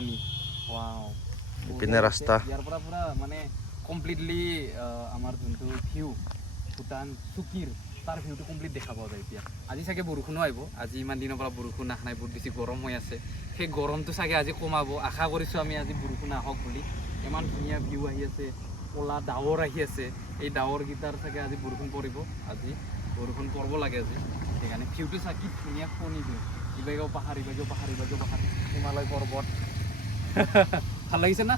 পুৰণি ওৱাও ইপিনে ৰাস্তা ইয়াৰ পৰা পুৰা মানে কমপ্লিটলি আমাৰ যোনটো ভিউ ভূটান চুকিৰ তাৰ ভিউটো কমপ্লিট দেখা পোৱা যায় এতিয়া আজি চাগে বৰষুণো আহিব আজি ইমান দিনৰ পৰা বৰষুণ অহা নাই বহুত বেছি গৰম হৈ আছে সেই গৰমটো চাগে আজি কমাব আশা কৰিছোঁ আমি আজি বৰষুণ আহক বুলি ইমান ধুনীয়া ভিউ আহি আছে ক'লা ডাৱৰ আহি আছে এই ডাৱৰকেইটাৰ চাগে আজি বৰষুণ পৰিব আজি বৰষুণ পৰিব লাগে আজি সেইকাৰণে ভিউটো চাই কি ধুনীয়া শুনি দিওঁ ইবাগেও পাহাৰ ইবাগেও পাহাৰ ইবাগেও পাহাৰ হিমালয় পৰ্বত ভাল লাগিছে না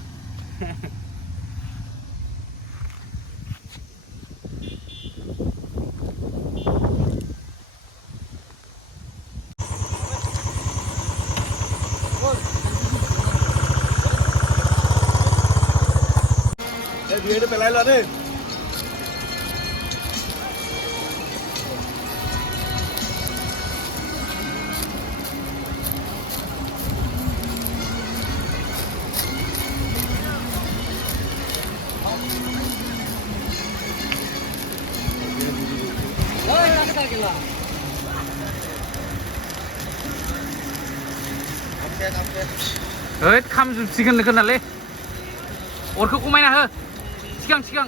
ভিডিঅ'টো পেলাই লোৱা দেই Hei, kamu sigang lekar nale. Orangku kumain ah, sigang sigang.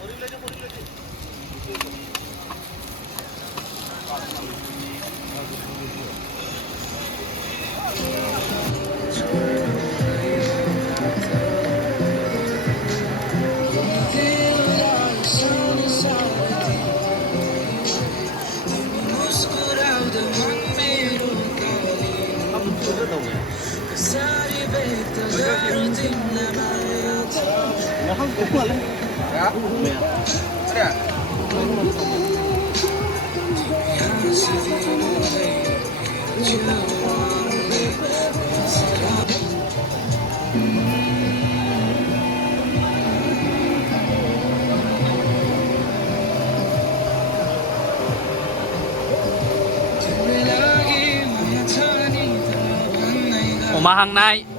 Umahang nai.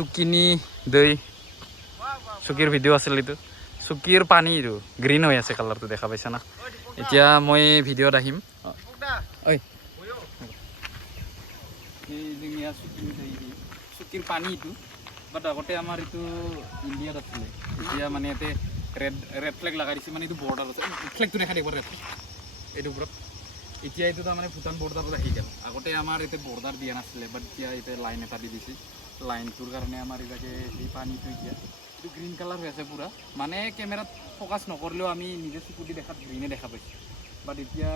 Sukini dei Sukir video asal itu Sukir pani itu green হৈ আছে কালাৰটো দেখা পাইছা না এতিয়া মই ভিডিঅ'ত আহিম ঐ এই দুনিয়া Sukir পানী itu বাট আগতে আমাৰ itu ইণ্ডিয়াত আছিল এতিয়া মানে এতে ৰেড ফ্লেগ লগাই দিছে মানে itu বৰ্ডাৰ আছে ফ্লেগটো দেখা দিব ৰেড এইটো ওপৰত এতিয়া itu তাৰ মানে ভুটান বৰ্ডাৰত আহি গ'ল আগতে আমাৰ এতে বৰ্ডাৰ দিয়া নাছিলে বাট এতিয়া এতে লাইন এটা দি দিছে লাইনটোৰ কাৰণে আমাৰ ইজাকে এই পানীটো এতিয়া এইটো গ্ৰীণ কালাৰ হৈ আছে পুৰা মানে কেমেৰাত ফ'কাছ নকৰিলেও আমি নিজে চকুদি দেখাত গ্ৰীণে দেখা পাইছোঁ বাট এতিয়া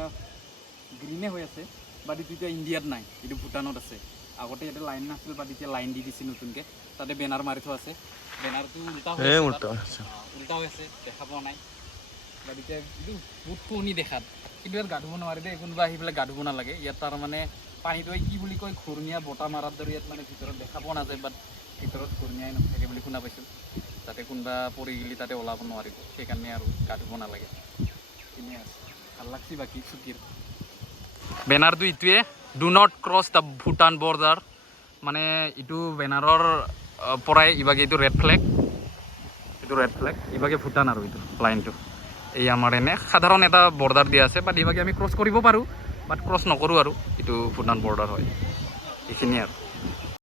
গ্ৰীণে হৈ আছে বাট এইটো এতিয়া ইণ্ডিয়াত নাই এইটো ভূটানত আছে আগতে ইয়াতে লাইন নাছিল বাট এতিয়া লাইন দি দিছে নতুনকৈ তাতে বেনাৰ মাৰি থোৱা আছে বেনাৰটো উল্টা হৈ আছে দেখা পোৱা নাই বাট এতিয়া এইটো বহুত শুৱনি দেখাত কিন্তু ইয়াত গা ধুব নোৱাৰি দেই কোনোবা আহি পেলাই গা ধুব নালাগে ইয়াত তাৰ মানে পানীটোৱে কি বুলি কয় ঘূৰ্ণীয়া বতাহ মাৰাৰ দৰে ইয়াত মানে ভিতৰত দেখা পোৱা নাযায় বাট ভিতৰত ঘূৰ্ণীয়াই নাথাকে বুলি শুনা পাইছোঁ তাতে কোনোবা পৰি গ'লে তাতে ওলাব নোৱাৰিব সেইকাৰণে আৰু গা ধুব নালাগে এনেই আছে ভাল লাগছি বাকী চুকিৰ বেনাৰটো ইটোৱে do not cross the Bhutan border মানে ইটো বেনাৰৰ পৰাই ইভাগে এইটো ৰেড ফ্লেগ ইভাগে ভূটান আৰু এইটো লাইনটো এই আমাৰ এনে সাধাৰণ এটা বৰ্ডাৰ দিয়া আছে বাট ইভাগে আমি ক্ৰছ কৰিব পাৰোঁ বাট ক্ৰছ নকৰোঁ আৰু এইটো ভূটান বৰ্ডাৰ হয় এইখিনিয়ে আৰু